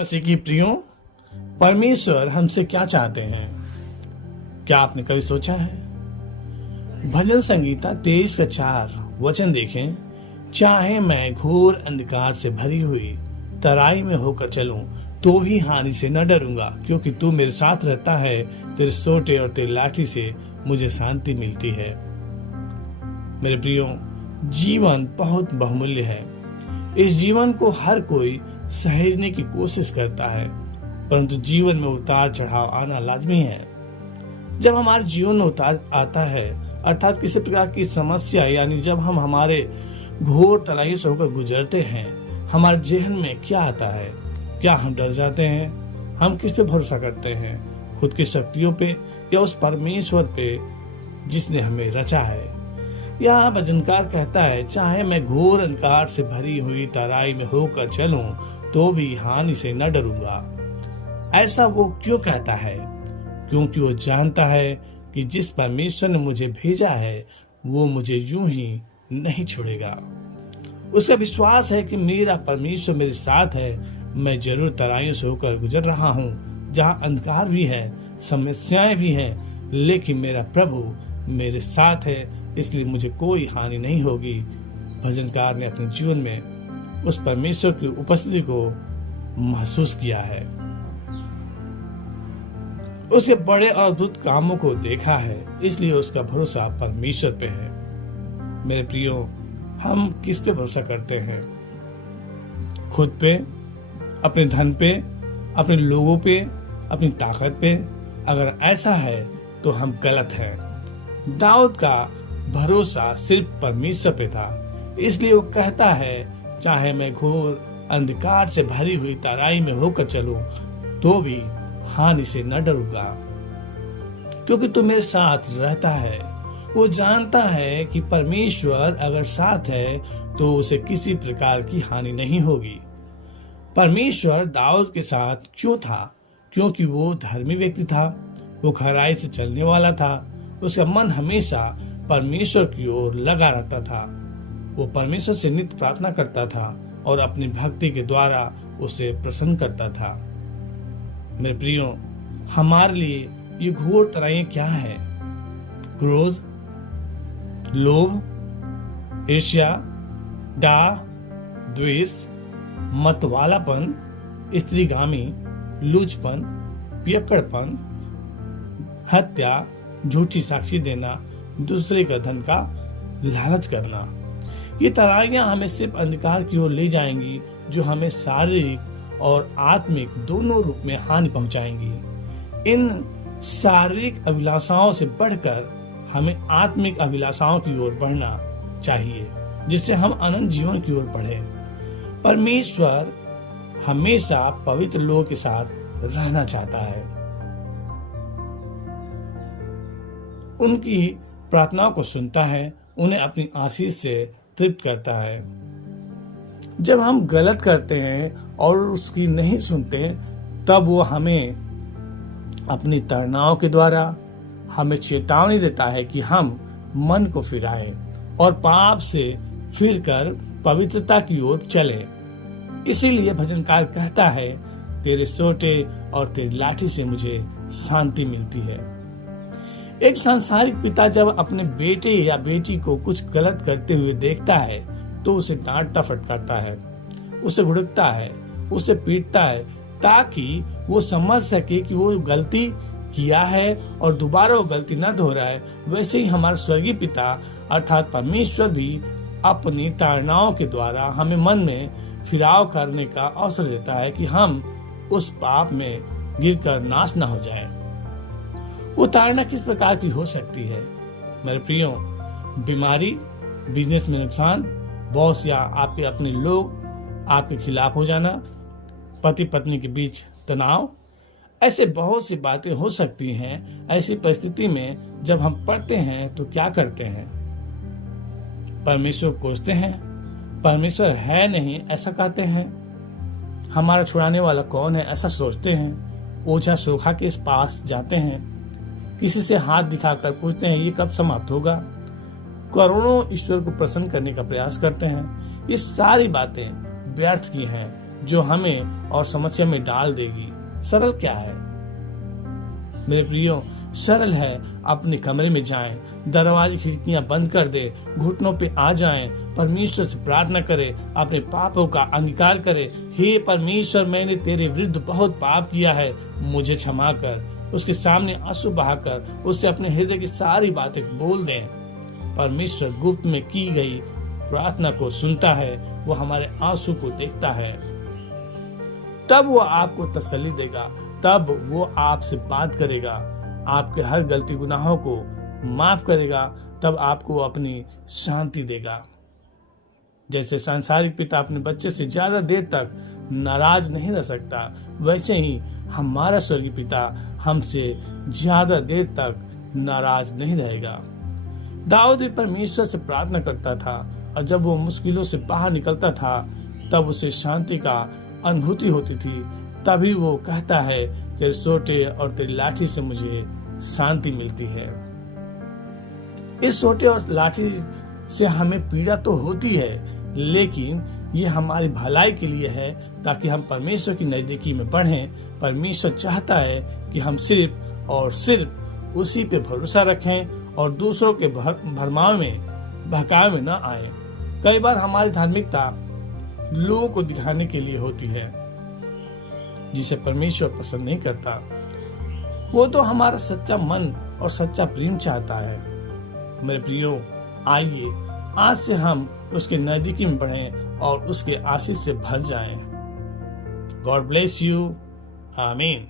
मसीह की प्रियो, परमेश्वर हमसे क्या चाहते हैं? क्या आपने कभी सोचा है? भजन संगीता 23:4 वचन देखें। चाहे मैं घोर अंधकार से भरी हुई तराई में होकर चलूं तो भी हानि से न डरूंगा, क्योंकि तू मेरे साथ रहता है। तेरे सोटे और तेरी लाठी से मुझे शांति मिलती है। मेरे प्रियो, जीवन बहुत बहुमूल्य है। इस जीवन को हर कोई सहेजने की कोशिश करता है, परंतु जीवन में उतार चढ़ाव आना लाजमी है। जब हमारे जीवन में उतार आता है, अर्थात किसी प्रकार की समस्या, यानी जब हम हमारे घोर तराई से होकर गुजरते हैं, हमारे जहन में क्या आता है? क्या हम डर जाते हैं? हम किस पे भरोसा करते हैं? खुद की शक्तियों पे या उस परमेश्वर पे जिसने हमें रचा है? यह भजनकार कहता है, चाहे मैं घोर अंधकार से भरी हुई तराई में होकर चलूं तो भी हानि से न डरूंगा। ऐसा वो क्यों कहता है? क्योंकि वो जानता है कि जिस परमेश्वर ने मुझे भेजा है वो मुझे यूं ही नहीं छोड़ेगा। उसका विश्वास है कि मेरा परमेश्वर मेरे साथ है। मैं जरूर तराइयों से होकर गुजर रहा हूँ, जहाँ अंधकार भी है, समस्याएं भी हैं, लेकिन मेरा प्रभु मेरे साथ है, इसलिए मुझे कोई हानि नहीं होगी। भजनकार ने अपने जीवन में उस परमेश्वर की उपस्थिति को महसूस किया है, उसके बड़े और अद्भुत कामों को देखा है, इसलिए उसका भरोसा परमेश्वर पे है। मेरे प्रियो, हम किस पे भरोसा करते हैं? खुद पे, अपने धन पे, अपने लोगों पे, अपनी ताकत पे? अगर ऐसा है तो हम गलत हैं। दाऊद का भरोसा सिर्फ परमेश्वर पे था, इसलिए वो कहता है, चाहे मैं घोर अंधकार से भरी हुई तराई में होकर चलूं तो भी हानि से न डरूंगा, क्योंकि तू मेरे साथ रहता है। वो जानता है कि परमेश्वर अगर साथ है तो उसे किसी प्रकार की हानि नहीं होगी। परमेश्वर दाऊद के साथ क्यों था? क्योंकि वो धर्मी व्यक्ति था, वो खराई से चलने वाला था। उसका मन हमेशा परमेश्वर की ओर लगा रहता था। वो परमेश्वर से नित्य प्रार्थना करता था और अपनी भक्ति के द्वारा उसे प्रसन्न करता था। मेरे प्रियो, हमारे लिए ये घोर तराइयां क्या है? क्रोध, लोभ, ईर्ष्या, डाह, द्वेष, मतवालापन, स्त्रीगामी, लूचपन, पियक्कड़पन, हत्या, झूठी साक्षी देना, दूसरे का धन का लालच करना। ये तराइयां हमें सिर्फ अंधकार की ओर ले जाएंगी, जो हमें शारीरिक और आत्मिक दोनों रूप में हानि पहुंचाएंगी। इन शारीरिक अभिलाषाओं से बढ़कर हमें आत्मिक अभिलाषाओं की ओर बढ़ना चाहिए, जिससे हम अनंत जीवन की ओर बढ़े। परमेश्वर हमेशा पवित्र लोगों के साथ रहना चाहता है, उनकी प्रार्थनाओं को सुनता है, उन्हें अपनी आशीष से तृप्त करता है। जब हम गलत करते हैं और उसकी नहीं सुनते, तब वो हमें अपनी ताड़नाओं के द्वारा हमें चेतावनी देता है कि हम मन को फिराएं और पाप से फिरकर पवित्रता की ओर चलें। इसीलिए भजनकार कहता है, तेरे सोटे और तेरी लाठी से मुझे शांति मिलती है। एक सांसारिक पिता जब अपने बेटे या बेटी को कुछ गलत करते हुए देखता है तो उसे डांटता फटकारता है, उसे घुड़कता है, उसे पीटता है, ताकि वो समझ सके कि वो गलती किया है और दोबारा वो गलती न दोहराए। वैसे ही हमारा स्वर्गीय पिता अर्थात परमेश्वर भी अपनी ताड़नाओं के द्वारा हमें मन में फिराव करने का अवसर देता है कि हम उस पाप में गिरकर नाश न हो जाए। वो ताड़ना किस प्रकार की हो सकती है? मेरे प्रियो, बीमारी, बिजनेस में नुकसान, बॉस या आपके अपने लोग आपके खिलाफ हो जाना, पति पत्नी के बीच तनाव, ऐसे बहुत सी बातें हो सकती हैं। ऐसी परिस्थिति में जब हम पढ़ते हैं तो क्या करते हैं? परमेश्वर कोसते हैं, परमेश्वर है नहीं ऐसा कहते हैं, हमारा छुड़ाने वाला कौन है ऐसा सोचते हैं, ओझा सोखा के पास जाते हैं, किसी से हाथ दिखाकर पूछते हैं ये कब समाप्त होगा, करोड़ों ईश्वर को प्रसन्न करने का प्रयास करते हैं। ये सारी बातें व्यर्थ की हैं। जो हमें और समस्या में डाल देगी। सरल क्या है मेरे प्रियो? सरल है अपने कमरे में जाएं, दरवाजे खिड़कियां बंद कर दे, घुटनों पे आ जाएं, परमेश्वर से प्रार्थना करें, अपने पापों का अंगीकार करें। हे परमेश्वर, मैंने तेरे विरुद्ध बहुत पाप किया है, मुझे क्षमा कर। उसके सामने आंसू बहाकर उससे अपने हृदय की सारी बातें बोल दें। परमेश्वर गुप्त में की गई प्रार्थना को सुनता है, वो हमारे आंसू को देखता है। तब वो आपको तसल्ली देगा, तब वो आपसे बात करेगा, आपके हर गलती गुनाहों को माफ करेगा, तब आपको अपनी शांति देगा। जैसे सांसारिक पिता अपने बच्चे से ज्यादा देर तक नाराज नहीं रह सकता, वैसे ही हमारा स्वर्गीय पिता हमसे ज्यादा देर तक नाराज नहीं रहेगा। दाऊद भी परमेश्वर से प्रार्थना करता था, और जब वो मुश्किलों से बाहर निकलता था तब उसे शांति का अनुभूति होती थी। तभी वो कहता है, तेरे सोटे और तेरी लाठी से मुझे शांति मिलती है। इस सोटे और लाठी से हमें पीड़ा तो होती है, लेकिन ये हमारी भलाई के लिए है, ताकि हम परमेश्वर की नजदीकी में बढ़ें। परमेश्वर चाहता है कि हम सिर्फ और सिर्फ उसी पे भरोसा रखें और दूसरों के भरमाव में बहकावे में न आए। कई बार हमारी धार्मिकता लोगों को दिखाने के लिए होती है, जिसे परमेश्वर पसंद नहीं करता। वो तो हमारा सच्चा मन और सच्चा प्रेम चाहता है। मेरे प्रियो, आइए आज से हम उसके नजदीकी में बढ़ें और उसके आशीष से भर जाएं। God bless you. आमीन।